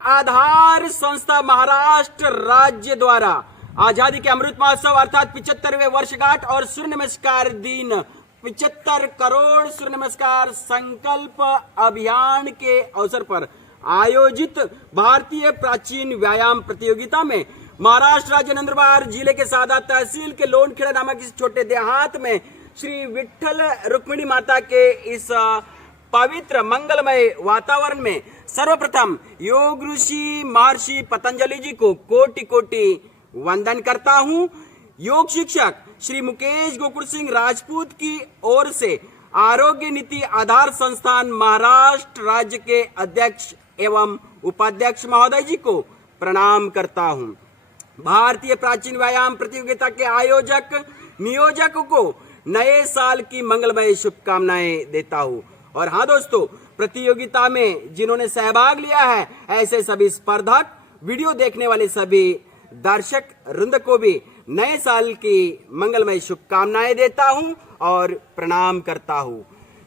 आधार संस्था महाराष्ट्र राज्य द्वारा आजादी के अमृत महोत्सव अर्थात 75वें वर्षगांठ और सूर्य नमस्कार दिन 75 करोड़ सूर्य नमस्कार संकल्प अभियान के अवसर पर आयोजित भारतीय प्राचीन व्यायाम प्रतियोगिता में महाराष्ट्र राज्य नंदुरबार जिले के सादा तहसील के लोनखेड़ा नामक इस छोटे देहात में श्री विठ्ठल रुक्मिणी माता के इस पवित्र मंगलमय वातावरण में सर्वप्रथम योग ऋषि महर्षि पतंजलि जी को कोटि कोटि वंदन करता हूं। योग शिक्षक श्री मुकेश गोकुल सिंह राजपूत की ओर से आरोग्य नीति आधार संस्थान महाराष्ट्र राज्य के अध्यक्ष एवं उपाध्यक्ष महोदय जी को प्रणाम करता हूं। भारतीय प्राचीन व्यायाम प्रतियोगिता के आयोजक नियोजक को नए साल की मंगलमय शुभकामनाएं देता हूं। और हाँ दोस्तों, प्रतियोगिता में जिन्होंने सहभाग लिया है ऐसे सभी स्पर्धक, वीडियो देखने वाले सभी दर्शक वृंद को भी नए साल की मंगलमय शुभकामनाएं देता हूं और प्रणाम करता हूं।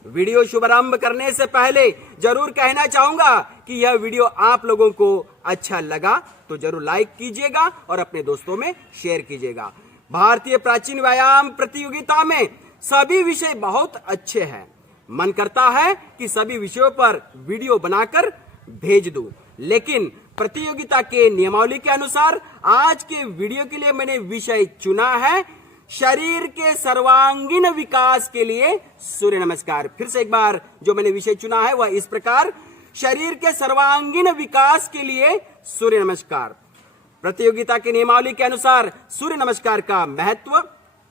वीडियो शुभारंभ करने से पहले जरूर कहना चाहूंगा कि यह वीडियो आप लोगों को अच्छा लगा तो जरूर लाइक कीजिएगा और अपने दोस्तों में शेयर कीजिएगा। भारतीय प्राचीन व्यायाम प्रतियोगिता में सभी विषय बहुत अच्छे हैं। मन करता है कि सभी विषयों पर वीडियो बनाकर भेज दूं, लेकिन प्रतियोगिता के नियमावली के अनुसार आज के वीडियो के लिए मैंने विषय चुना है शरीर के सर्वांगीण विकास के लिए सूर्य नमस्कार। फिर से एक बार जो मैंने विषय चुना है वह इस प्रकार, शरीर के सर्वांगीण विकास के लिए सूर्य नमस्कार। प्रतियोगिता के नियमावली के अनुसार सूर्य नमस्कार का महत्व,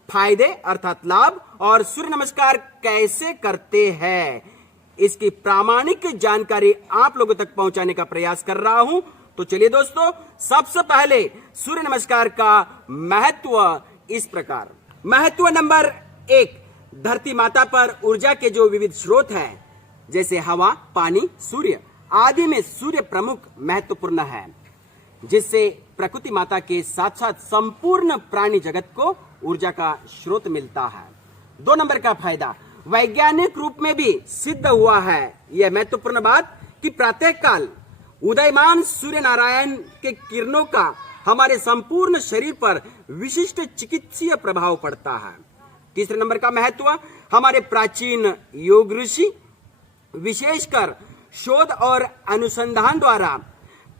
फायदे अर्थात लाभ और सूर्य नमस्कार कैसे करते हैं इसकी प्रामाणिक जानकारी आप लोगों तक पहुंचाने का प्रयास कर रहा हूं। तो चलिए दोस्तों, सबसे पहले सूर्य नमस्कार का महत्व इस प्रकार। महत्व नंबर 1, धरती माता पर ऊर्जा के जो विविध स्रोत हैं जैसे हवा, पानी, सूर्य आदि में सूर्य प्रमुख महत्वपूर्ण है, जिससे प्रकृति माता के साथ साथ संपूर्ण प्राणी जगत को ऊर्जा का स्रोत मिलता है। 2 नंबर का फायदा, वैज्ञानिक रूप में भी सिद्ध हुआ है यह महत्वपूर्ण बात कि प्रातः काल उदयमान सूर्य नारायण के किरणों का हमारे संपूर्ण शरीर पर विशिष्ट चिकित्सीय प्रभाव पड़ता है। 3 नंबर का महत्व, हमारे प्राचीन योग ऋषि विशेषकर शोध और अनुसंधान द्वारा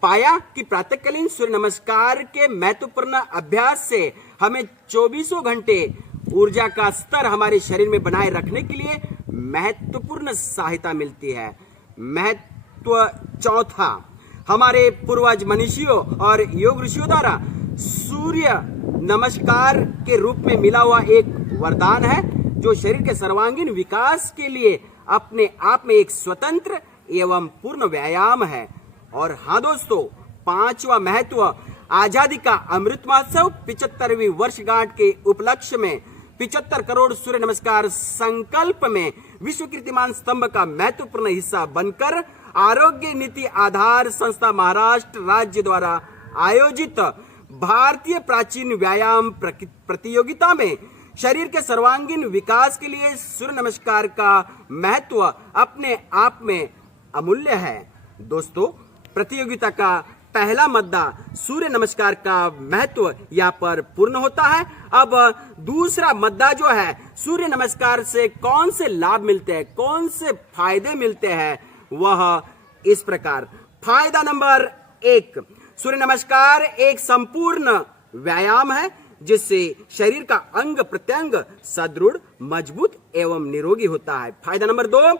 पाया कि प्रातःकालीन सूर्य नमस्कार के महत्वपूर्ण अभ्यास से हमें 24 घंटे ऊर्जा का स्तर हमारे शरीर में बनाए रखने के लिए महत्वपूर्ण सहायता मिलती है। महत्व 4, हमारे पूर्वज मनीषियों और योग ऋषियों द्वारा सूर्य नमस्कार के रूप में मिला हुआ एक वरदान है जो शरीर के सर्वांगीण विकास के लिए अपने आप में एक स्वतंत्र एवं पूर्ण व्यायाम है। और हाँ दोस्तों, 5वां महत्व, आजादी का अमृत महोत्सव 75वीं वर्षगांठ के उपलक्ष्य में 75 करोड़ सूर्य नमस्कार संकल्प में विश्व कीर्तिमान स्तंभ का महत्वपूर्ण हिस्सा बनकर आरोग्य नीति आधार संस्था महाराष्ट्र राज्य द्वारा आयोजित भारतीय प्राचीन व्यायाम प्रतियोगिता में शरीर के सर्वांगीण विकास के लिए सूर्य नमस्कार का महत्व अपने आप में अमूल्य है। दोस्तों, प्रतियोगिता का पहला मुद्दा सूर्य नमस्कार का महत्व यहाँ पर पूर्ण होता है। अब दूसरा मुद्दा जो है, सूर्य नमस्कार से कौन से लाभ मिलते हैं, कौन से फायदे मिलते हैं, वह इस प्रकार। फायदा नंबर 1, सूर्य नमस्कार एक संपूर्ण व्यायाम है जिससे शरीर का अंग प्रत्यंग सदृढ़, मजबूत एवं निरोगी होता है। फायदा नंबर 2,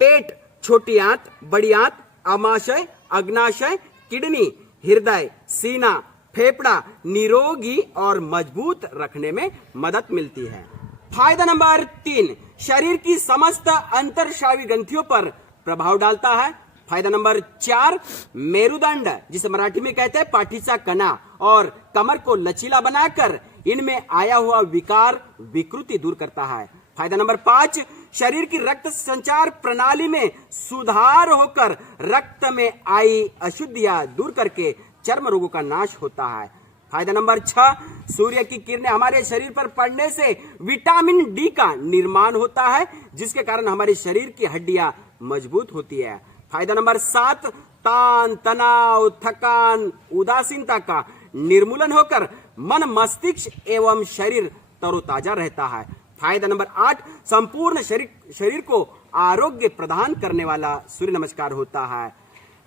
पेट, छोटी आंत, बड़ी आंत, आमाशय, अग्नाशय, किडनी, हृदय, सीना, फेफड़ा निरोगी और मजबूत रखने में मदद मिलती है। फायदा नंबर 3, शरीर की समस्त अंतरस्रावी ग्रंथियों पर प्रभाव डालता है। फायदा नंबर 4, मेरुदंड जिसे मराठी में कहते हैं पाठीचा कणा और कमर को लचीला बनाकर इनमें आया हुआ विकार विकृति दूर करता है। फायदा नंबर 5, शरीर की रक्त संचार प्रणाली में सुधार होकर रक्त में आई अशुद्धियां दूर करके चर्म रोगों का नाश होता है। फायदा नंबर 6, सूर्य की किरणें हमारे शरीर पर पड़ने से विटामिन डी का निर्माण होता है जिसके कारण हमारे शरीर की हड्डियां मजबूत होती है। फायदा नंबर 7, तान तनाव थकान उदासीनता का निर्मूलन होकर मन मस्तिष्क एवं शरीर तरोताजा रहता है। फायदा नंबर 8, संपूर्ण शरीर को आरोग्य प्रदान करने वाला सूर्य नमस्कार होता है।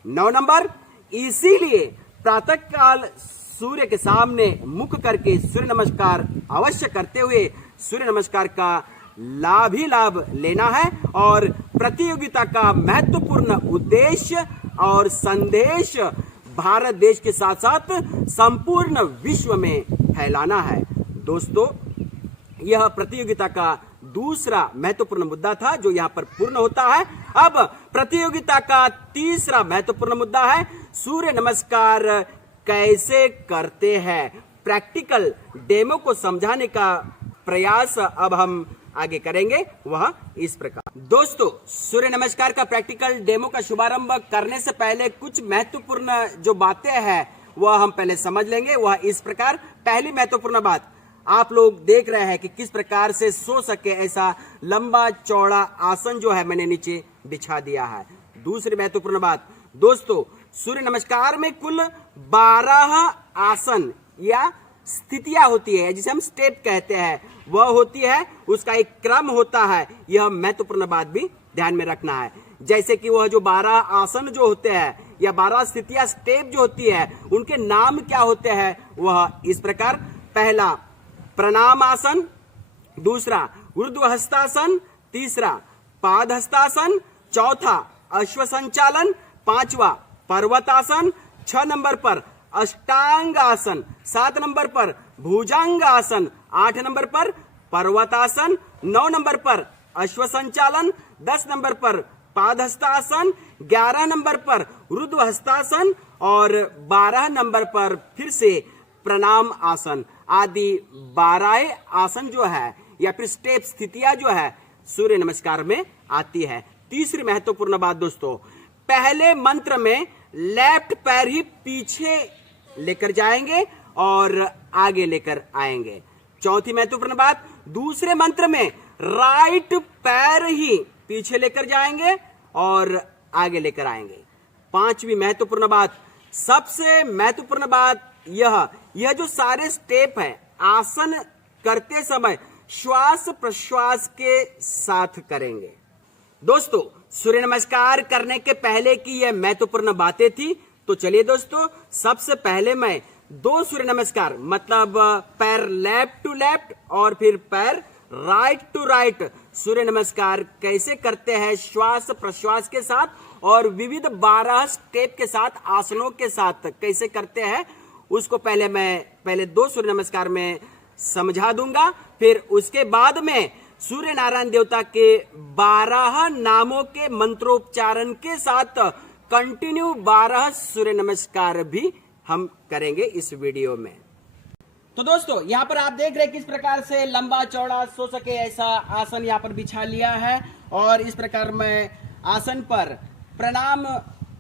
9 नंबर, इसीलिए प्रातः काल सूर्य के सामने मुख करके सूर्य नमस्कार अवश्य करते हुए सूर्य नमस्कार का लाभ ही लाभ लेना है और प्रतियोगिता का महत्वपूर्ण उद्देश्य और संदेश भारत देश के साथ साथ संपूर्ण विश्व में फैलाना है। दोस्तों, यह प्रतियोगिता का दूसरा महत्वपूर्ण मुद्दा था जो यहाँ पर पूर्ण होता है। अब प्रतियोगिता का तीसरा महत्वपूर्ण मुद्दा है, सूर्य नमस्कार कैसे करते हैं। प्रैक्टिकल डेमो को समझाने का प्रयास अब हम आगे करेंगे, वह इस प्रकार। दोस्तों, सूर्य नमस्कार का प्रैक्टिकल डेमो का शुभारंभ करने से पहले कुछ महत्वपूर्ण जो बातें हैं वह हम पहले समझ लेंगे, वह इस प्रकार। पहली महत्वपूर्ण बात, आप लोग देख रहे हैं कि किस प्रकार से सो सके ऐसा लंबा चौड़ा आसन जो है मैंने नीचे बिछा दिया है। दूसरी महत्वपूर्ण बात, दोस्तों, सूर्य नमस्कार में कुल 12 आसन या स्थितियां होती है जिसे हम स्टेप कहते हैं, वह होती है, उसका एक क्रम होता है। यह महत्वपूर्ण बात भी ध्यान में रखना है। जैसे कि वह जो 12 आसन जो होते हैं या 12 स्थितियां स्टेप जो होती है उनके नाम क्या होते हैं, वह इस प्रकार। पहला प्रणाम आसन, दूसरा ऊर्ध्व हस्तासन, तीसरा पाद हस्तासन, चौथा अश्व संचालन, पांचवा पर्वतासन, 6 नंबर पर अष्टांग आसन, 7 नंबर पर भुजंग आसन, 8 नंबर पर पर्वतासन, 9 नंबर पर अश्व संचालन, 10 नंबर पर पाद हस्तासन, 11 नंबर पर ऊर्ध्व हस्तासन और 12 नंबर पर फिर से प्रणाम आसन आदि 12 आसन जो है या फिर स्टेप स्थितियां जो है सूर्य नमस्कार में आती है। तीसरी महत्वपूर्ण बात दोस्तों, पहले मंत्र में लेफ्ट पैर ही पीछे लेकर जाएंगे और आगे लेकर आएंगे। चौथी महत्वपूर्ण बात, दूसरे मंत्र में राइट पैर ही पीछे लेकर जाएंगे और आगे लेकर आएंगे। पांचवी महत्वपूर्ण बात, सबसे महत्वपूर्ण बात यह जो सारे स्टेप है आसन करते समय श्वास प्रश्वास के साथ करेंगे। दोस्तों, सूर्य नमस्कार करने के पहले की यह महत्वपूर्ण बातें थी। तो चलिए दोस्तों, सबसे पहले मैं 2 सूर्य नमस्कार मतलब पैर लेफ्ट टू लेफ्ट और फिर पैर राइट टू राइट सूर्य नमस्कार कैसे करते हैं श्वास प्रश्वास के साथ और विविध 12 स्टेप के साथ आसनों के साथ कैसे करते हैं उसको पहले 2 सूर्य नमस्कार में समझा दूंगा। फिर उसके बाद में सूर्य नारायण देवता के 12 नामों के मंत्रोच्चारण के साथ कंटिन्यू 12 सूर्य नमस्कार भी हम करेंगे इस वीडियो में। तो दोस्तों, यहाँ पर आप देख रहे हैं किस प्रकार से लंबा चौड़ा सो सके ऐसा आसन यहाँ पर बिछा लिया है और इस प्रकार मैं आसन पर प्रणाम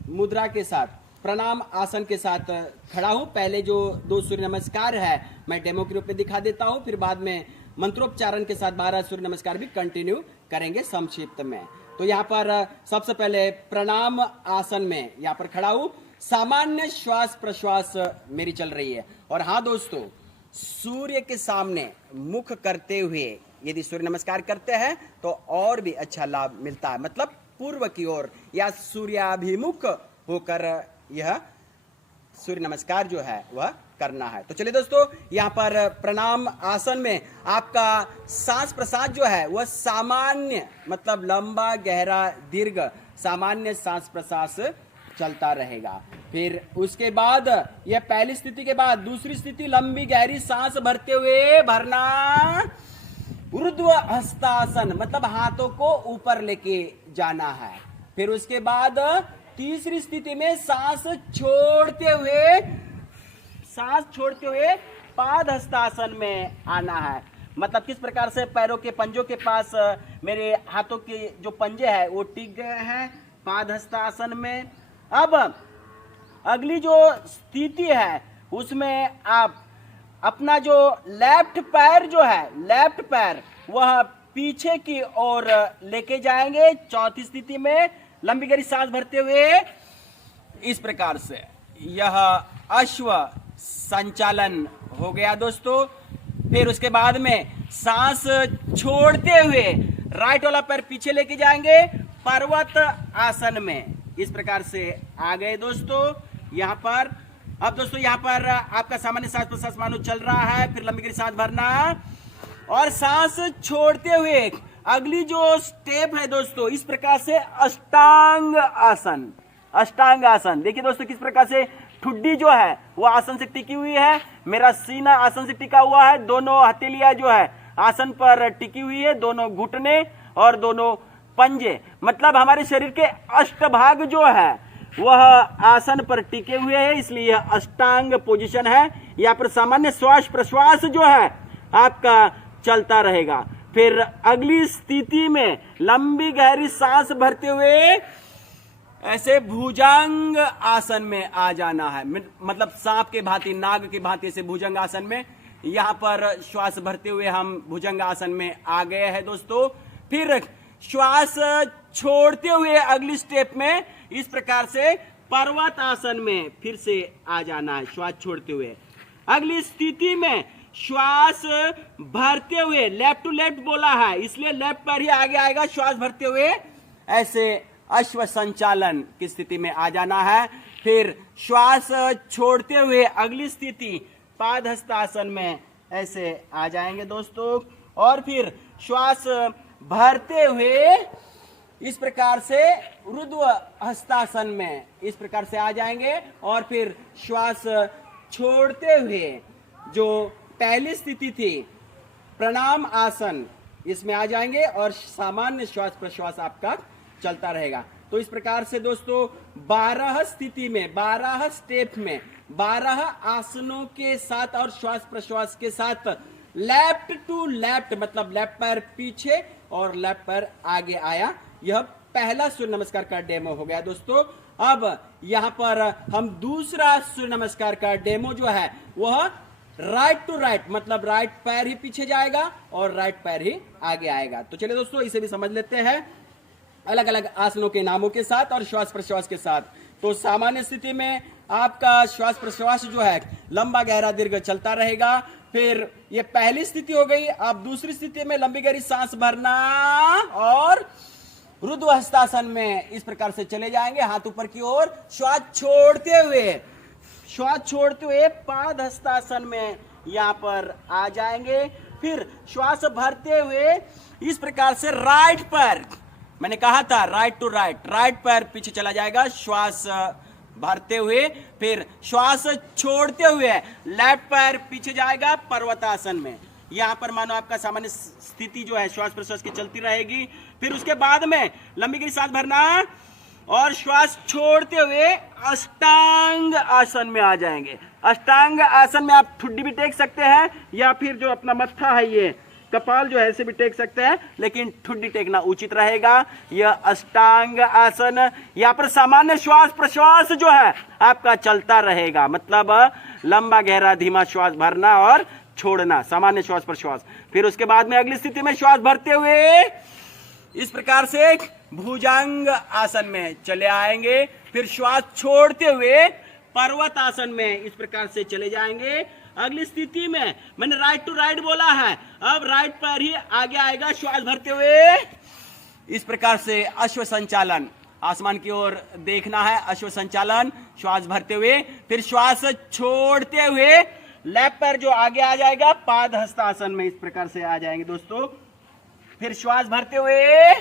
मुद्रा के साथ, प्रणाम आसन के साथ खड़ा हूं। पहले जो 2 सूर्य नमस्कार है मैं डेमो के रूप में दिखा देता हूं, फिर बाद में मंत्रोच्चारण के साथ 12 सूर्य नमस्कार भी कंटिन्यू करेंगे संक्षिप्त में। तो यहाँ पर सबसे पहले प्रणाम आसन में यहाँ पर खड़ा हूं, सामान्य श्वास प्रश्वास मेरी चल रही है। और हाँ दोस्तों, सूर्य के सामने मुख करते हुए यदि सूर्य नमस्कार करते हैं तो और भी अच्छा लाभ मिलता है, मतलब पूर्व की ओर या सूर्याभिमुख होकर यह सूर्य नमस्कार जो है वह करना है। तो चलिए दोस्तों, यहाँ पर प्रणाम आसन में आपका सांस प्रश्वास जो है वह सामान्य मतलब लंबा गहरा दीर्घ सामान्य सांस प्रश्वास चलता रहेगा। फिर उसके बाद यह पहली स्थिति के बाद दूसरी स्थिति लंबी गहरी सांस भरते हुए भरना, ऊर्ध्व हस्तासन मतलब हाथों को ऊपर लेके जाना है। फिर उसके बाद तीसरी स्थिति में सांस छोड़ते हुए पाद हस्तासन में आना है। मतलब किस प्रकार से पैरों के पंजों के पास मेरे हाथों के जो पंजे हैं वो टिक गए हैं पाद हस्तासन में। अब अगली जो स्थिति है उसमें आप अपना जो लेफ्ट पैर जो है, लेफ्ट पैर वह पीछे की ओर लेके जाएंगे। चौथी स्थिति में लंबी गहरी सांस भरते हुए इस प्रकार से यह अश्व संचालन हो गया दोस्तों। फिर उसके बाद में सांस छोड़ते हुए राइट वाला पैर पीछे लेके जाएंगे पर्वत आसन में। इस प्रकार से आ गए दोस्तों यहां पर। अब दोस्तों यहां पर आपका सामान्य सांस प्रश्वास मानो चल रहा है। फिर लंबी गहरी सांस भरना और सांस छोड़ते हुए अगली जो स्टेप है दोस्तों, इस प्रकार से अष्टांग आसन। अष्टांग आसन देखिए दोस्तों किस प्रकार से ठुड्डी जो है वो आसन से टिकी हुई है, मेरा सीना आसन से टिका हुआ है, दोनों हथेलियां जो है आसन पर टिकी हुई है, दोनों घुटने और दोनों पंजे, मतलब हमारे शरीर के अष्टभाग जो है वह आसन पर टिके हुए हैं, इसलिए यह अष्टांग पोजीशन है। यहाँ पर सामान्य श्वास प्रश्वास जो है आपका चलता रहेगा। फिर अगली स्थिति में लंबी गहरी सांस भरते हुए ऐसे भुजंग आसन में आ जाना है, मतलब सांप के भांति, नाग के भांति से भुजंग आसन में। यहां पर श्वास भरते हुए हम भुजंग आसन में आ गए हैं दोस्तों। फिर श्वास छोड़ते हुए अगली स्टेप में इस प्रकार से पर्वत आसन में फिर से आ जाना है श्वास छोड़ते हुए। अगली स्थिति में श्वास भरते हुए लेफ्ट टू लेफ्ट बोला है, इसलिए लेफ्ट पर ही आगे आएगा। श्वास भरते हुए ऐसे अश्व संचालन की स्थिति में आ जाना है। फिर श्वास छोड़ते हुए अगली स्थिति पादहस्तासन में ऐसे आ जाएंगे दोस्तों। और फिर श्वास भरते हुए इस प्रकार से ऊर्ध्व हस्तासन में इस प्रकार से आ जाएंगे। और फिर श्वास छोड़ते हुए जो पहली स्थिति थी प्रणाम आसन, इसमें आ जाएंगे और सामान्य श्वास प्रश्वास आपका चलता रहेगा। तो इस प्रकार से दोस्तों 12 स्थिति में 12 स्टेप में 12 आसनों के साथ और श्वास प्रश्वास के साथ लेफ्ट टू लेफ्ट, मतलब लेफ्ट पैर पीछे और लेफ्ट पैर आगे आया। यह पहला सूर्य नमस्कार का डेमो हो गया दोस्तों। अब यहां पर हम दूसरा सूर्य नमस्कार का डेमो जो है वह राइट टू राइट, मतलब राइट पैर ही पीछे जाएगा और राइट पैर ही आगे आएगा। तो चलिए दोस्तों इसे भी समझ लेते हैं अलग अलग आसनों के नामों के साथ और श्वास प्रश्वास के साथ। तो सामान्य स्थिति में आपका श्वास प्रश्वास जो है लंबा गहरा दीर्घ चलता रहेगा। फिर ये पहली स्थिति हो गई। अब दूसरी स्थिति में लंबी गहरी सांस भरना और ऊर्ध्व हस्तासन में इस प्रकार से चले जाएंगे, हाथ ऊपर की ओर। श्वास छोड़ते हुए पाद हस्तासन में यहां पर आ जाएंगे। फिर श्वास भरते हुए इस प्रकार से राइट पैर, मैंने कहा था राइट टू राइट, राइट पैर पीछे चला जाएगा श्वास भरते हुए। फिर श्वास छोड़ते हुए लेफ्ट पैर पीछे जाएगा पर्वतासन में। यहां पर मानो आपका सामान्य स्थिति जो है श्वास प्रश्वास की चलती रहेगी। फिर उसके बाद में लंबी गहरी सांस भरना और श्वास छोड़ते हुए अष्टांग आसन में आ जाएंगे। अष्टांग आसन में आप ठुड्डी भी टेक सकते हैं या फिर जो अपना मत्था है ये कपाल जो है इसे भी टेक सकते हैं, लेकिन ठुड्डी टेकना उचित रहेगा। यह अष्टांग आसन, यहाँ पर सामान्य श्वास प्रश्वास जो है आपका चलता रहेगा, मतलब लंबा गहरा धीमा श्वास भरना और छोड़ना, सामान्य श्वास प्रश्वास। फिर उसके बाद में अगली स्थिति में श्वास भरते हुए इस प्रकार से भुजंग आसन में चले आएंगे। फिर श्वास छोड़ते हुए पर्वत आसन में इस प्रकार से चले जाएंगे। अगली स्थिति में मैंने राइट टू राइट बोला है, अब राइट पैर ही आगे आएगा श्वास भरते हुए इस प्रकार से अश्व संचालन, आसमान की ओर देखना है, अश्व संचालन श्वास भरते हुए। फिर श्वास छोड़ते हुए लेफ्ट पैर जो आगे आ जाएगा पाद हस्तासन में इस प्रकार से आ जाएंगे दोस्तों। फिर श्वास भरते हुए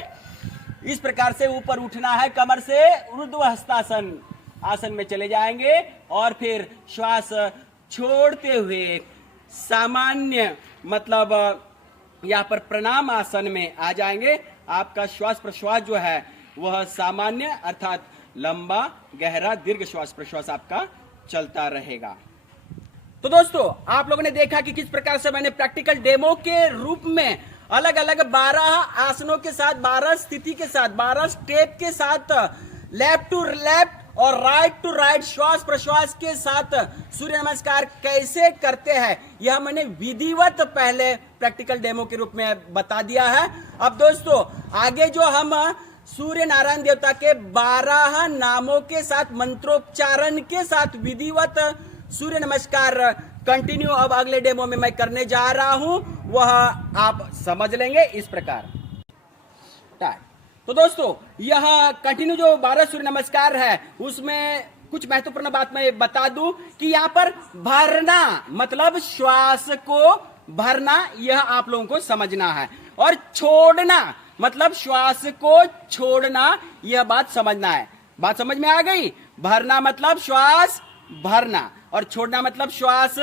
इस प्रकार से ऊपर उठना है कमर से, ऊर्ध्व हस्तासन आसन में चले जाएंगे। और फिर श्वास छोड़ते हुए सामान्य, मतलब यहाँ पर प्रणाम आसन में आ जाएंगे। आपका श्वास प्रश्वास जो है वह सामान्य अर्थात लंबा गहरा दीर्घ श्वास प्रश्वास आपका चलता रहेगा। तो दोस्तों आप लोगों ने देखा कि किस प्रकार से मैंने प्रैक्टिकल डेमो के रूप में अलग अलग 12 आसनों के साथ, 12 स्थिति के साथ, 12 स्टेप के साथ लेफ्ट टू लेफ्ट और राइट टू राइट श्वास प्रश्वास के साथ सूर्य नमस्कार कैसे करते हैं यह मैंने विधिवत पहले प्रैक्टिकल डेमो के रूप में बता दिया है। अब दोस्तों आगे जो हम सूर्य नारायण देवता के 12 नामों के साथ मंत्रोच्चारण के साथ विधिवत सूर्य नमस्कार कंटिन्यू अब अगले डेमो में मैं करने जा रहा हूं, वह आप समझ लेंगे इस प्रकार। तो दोस्तों यह कंटिन्यू जो 12 सूर्य नमस्कार है उसमें कुछ महत्वपूर्ण बात मैं बता दूं कि यहाँ पर भरना मतलब श्वास को भरना, यह आप लोगों को समझना है, और छोड़ना मतलब श्वास को छोड़ना, यह बात समझना है। बात समझ में आ गई? भरना मतलब श्वास भरना और छोड़ना मतलब श्वास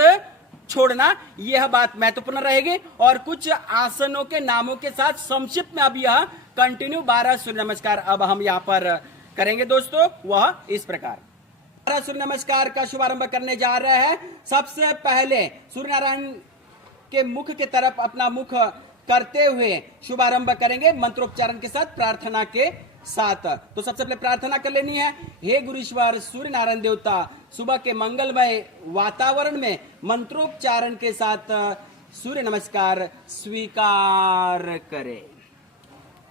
छोड़ना, यह बात महत्वपूर्ण रहेगी। और कुछ आसनों के नामों के साथ संक्षिप्त में अब यह कंटिन्यू 12 सूर्य नमस्कार अब हम यहाँ पर करेंगे दोस्तों, वह इस प्रकार। 12 सूर्य नमस्कार का शुभारंभ करने जा रहे हैं। सबसे पहले सूर्य नारायण के मुख के तरफ अपना मुख करते हुए शुभारंभ करेंगे मंत्रोच्चारण के साथ, प्रार्थना के साथ। तो सबसे पहले प्रार्थना कर लेनी है। हे गुरुश्वर सूर्य नारायण देवता, सुबह के मंगलमय वातावरण में मंत्रोच्चारण के साथ सूर्य नमस्कार स्वीकार करें।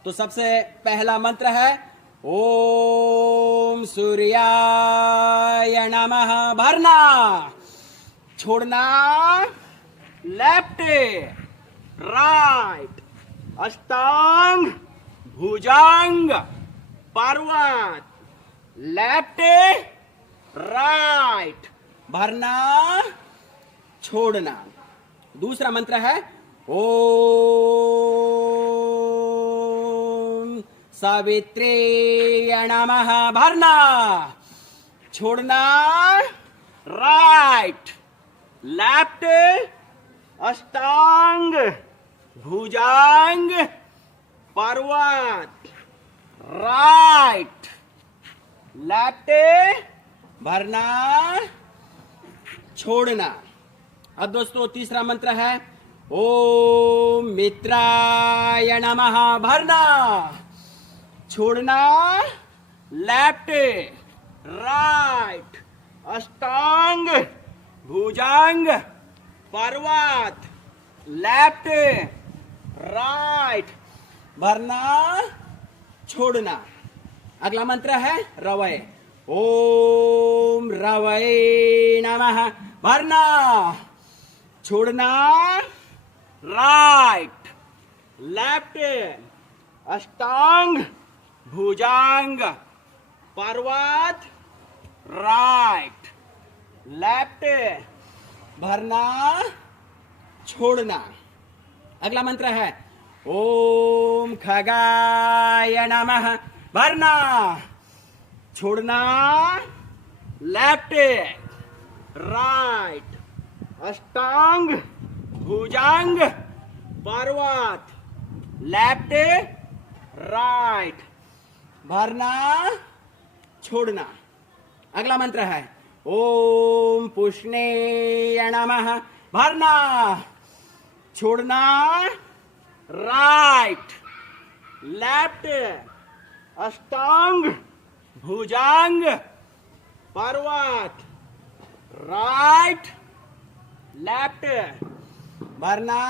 तो सबसे पहला मंत्र है ओम सूर्याय नमः। भरना, छोड़ना लेफ्ट राइट, अष्टांग भुजंग पर्वत, लेफ्ट राइट, भरना छोड़ना। दूसरा मंत्र है ओम सावित्र्याय नमः। भरना, छोड़ना राइट, लेफ्ट, अष्टांग भुजंग पर्वत, राइट, लेफ्ट, भरना छोड़ना। अब दोस्तों तीसरा मंत्र है ओम मित्राय नमः। भरना, छोड़ना लेफ्ट राइट, अष्टांग भुजंग पर्वत, लेफ्ट राइट, भरना छोड़ना। अगला मंत्र है रवय। ओम रवय नमः। भरना, छोड़ना राइट, लेफ्ट, अष्टांग भुजंग पर्वत, राइट, लेफ्ट, भरना छोड़ना। अगला मंत्र है ओम खगाय नमः। भरना, छोड़ना लेफ्ट राइट, अष्टांग भुजंग पर्वत, लेफ्ट राइट, भरना छोड़ना। अगला मंत्र है ओम पुष्णेय नमः। भरना, छोड़ना राइट, लेफ्ट, अष्टांग भुजंग पर्वत, राइट, लेफ्ट, भरना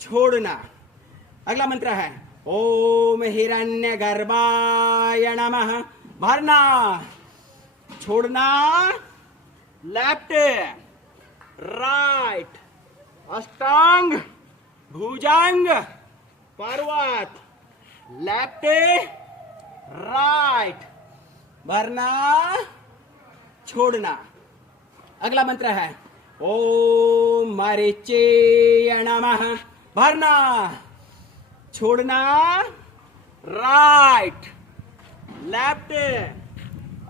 छोड़ना। अगला मंत्र है ओम हिरण्यगर्भाय नमः। भरना, छोड़ना लेफ्ट राइट, अष्टांग भुजंग पर्वत, लेफ्ट राइट, भरना छोड़ना। अगला मंत्र है ओम मरीचेय नमः। भरना, छोड़ना राइट, लेफ्ट,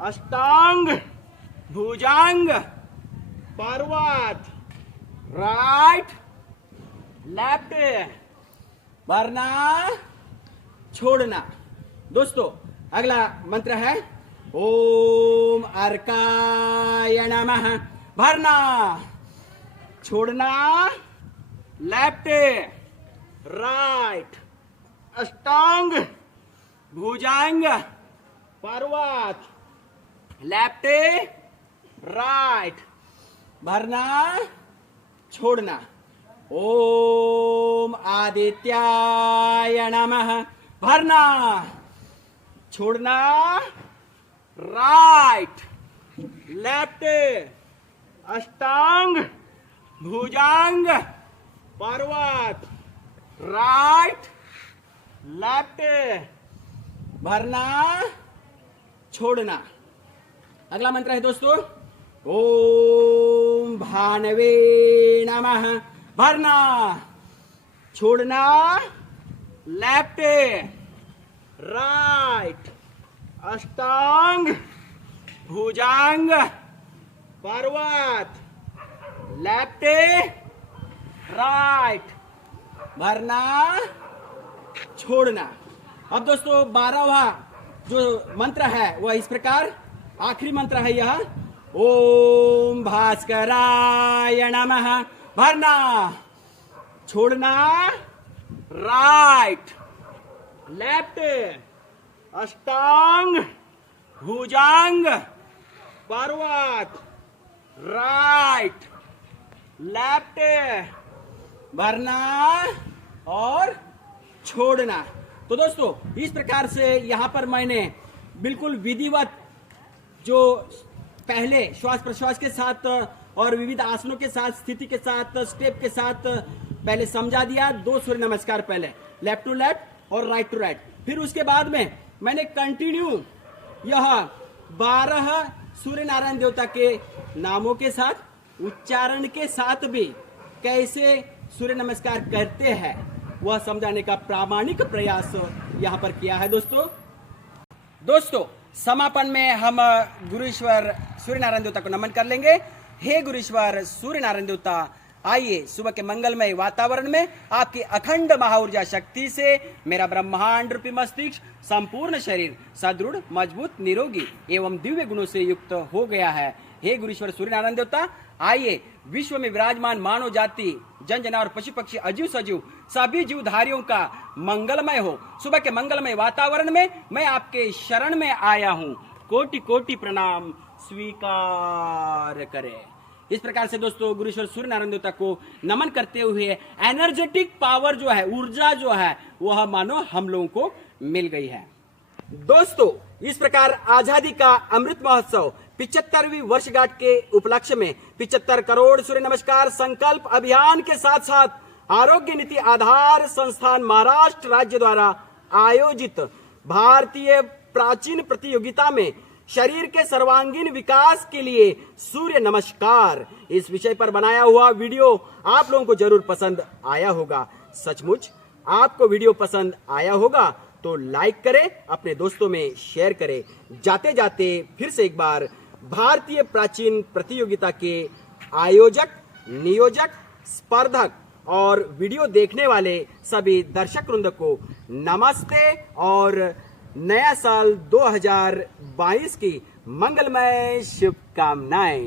अष्टांग भुजंग पर्वत, राइट, लेफ्ट, भरना छोड़ना। दोस्तों अगला मंत्र है ओम अर्काय नमः। भरना, छोड़ना लेफ्ट राइट, अष्टांग भुजंग पर्वत, लेफ्ट राइट, भरना छोड़ना। ओम आदित्याय नमः। भरना, छोड़ना, राइट, लेफ्ट, अष्टांग, भुजंग, पर्वत, राइट, लेफ्ट, भरना, छोड़ना। अगला मंत्र है दोस्तों, ओम भानवे नमः। भरना, छोड़ना, लेफ्ट, राइट, अष्टांग, भुजंग, पर्वत, लेफ्ट, राइट, भरना, छोड़ना। अब दोस्तों 12वां जो मंत्र है वह इस प्रकार, आखिरी मंत्र है यह, ओम भास्कराय नमः। भरना, छोड़ना, राइट, लेफ्ट, अष्टांग, भुजंग, पर्वत, राइट, लेफ्ट, भरना और छोड़ना। तो दोस्तों इस प्रकार से यहां पर मैंने बिल्कुल विधिवत जो पहले श्वास प्रश्वास के साथ और विविध आसनों के साथ, स्थिति के साथ, स्टेप के साथ पहले समझा दिया। 2 सूर्य नमस्कार पहले, लेफ्ट टू लेफ्ट और राइट टू राइट। फिर उसके बाद में मैंने कंटिन्यू यह 12 सूर्य नारायण देवता के नामों के साथ, उच्चारण के साथ भी कैसे सूर्य नमस्कार करते हैं वह समझाने का प्रामाणिक प्रयास यहाँ पर किया है। दोस्तों समापन में हम गुरुश्वर सूर्य नारायण देवता को नमन कर लेंगे। हे गुरुश्वर सूर्य नारायण देवता, आइए सुबह के मंगलमय वातावरण में आपकी अखंड महाऊर्जा शक्ति से मेरा ब्रह्मांड रूपी मस्तिष्क, संपूर्ण शरीर सदृढ़, मजबूत, निरोगी एवं दिव्य गुणों से युक्त हो गया है। हे गुरुश्वर सूर्य नारायण देवता, आइए विश्व में विराजमान मानव जाति, जन जनावर, पशु पक्षी, अजीव सजीव सभी जीवधारियों का मंगलमय हो। सुबह के मंगलमय वातावरण में मैं आपके शरण में आया हूँ। कोटि कोटि प्रणाम स्वीकार करें। इस प्रकार से दोस्तों गुरुश्वर सूर्य नारायण देवता को नमन करते हुए एनर्जेटिक पावर जो है, ऊर्जा जो है, वह मानो हम लोगों को मिल गई है। दोस्तों इस प्रकार आजादी का अमृत महोत्सव 75वीं वर्षगांठ के उपलक्ष्य में 75 करोड़ सूर्य नमस्कार संकल्प अभियान के साथ साथ आरोग्य नीति आधार संस्थान महाराष्ट्र राज्य द्वारा आयोजित भारतीय प्राचीन प्रतियोगिता में शरीर के सर्वांगीण विकास के लिए सूर्य नमस्कार, इस विषय पर बनाया हुआ वीडियो आप लोगों को जरूर पसंद आया होगा। सचमुच आपको वीडियो पसंद आया होगा तो लाइक करें, अपने दोस्तों में शेयर करें। जाते जाते फिर से एक बार भारतीय प्राचीन प्रतियोगिता के आयोजक, नियोजक, स्पर्धक और वीडियो देखने वाले सभी दर्शक वृंद को नमस्ते और नया साल 2022 की मंगलमय शुभकामनाएं।